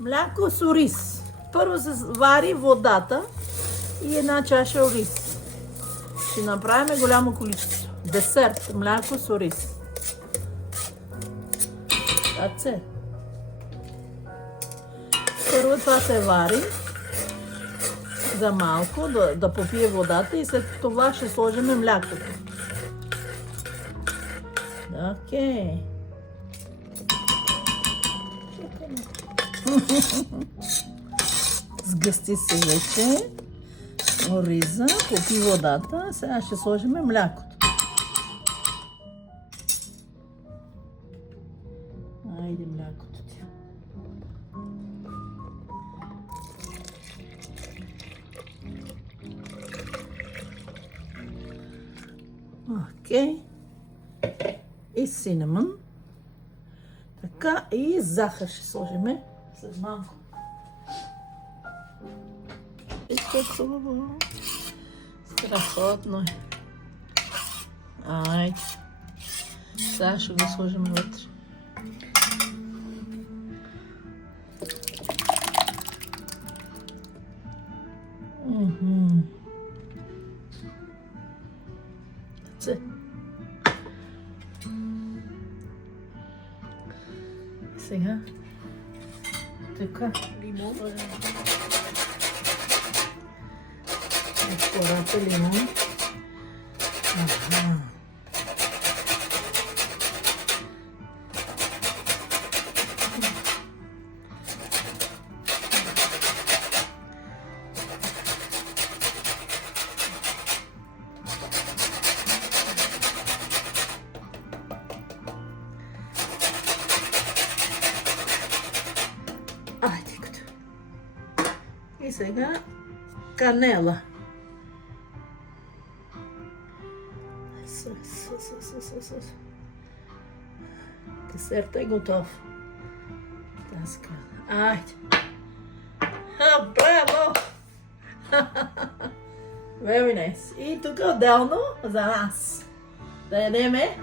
Мляко с ориз. Първо се вари водата и една чаша ориз. Ще направим голямо количество. Десерт, мляко с ориз. That's it. Първо това се вари за малко, да попие водата и след това ще сложим млякото. Окей. Сгъсти се вече ориза, попи водата, сега ще сложим млякото. Айде млякото ти. Окей. И синамон. Така и захар ще сложим след малко. Страхотно е. Айде. Сега ще го сложим вътре. Сега. Така. Лимон. Кората лимон. Ага. Айде като. И сега канела. Десертът е готов. Айде. Браво! Very nice. И тук отделно за нас. Да ядеме.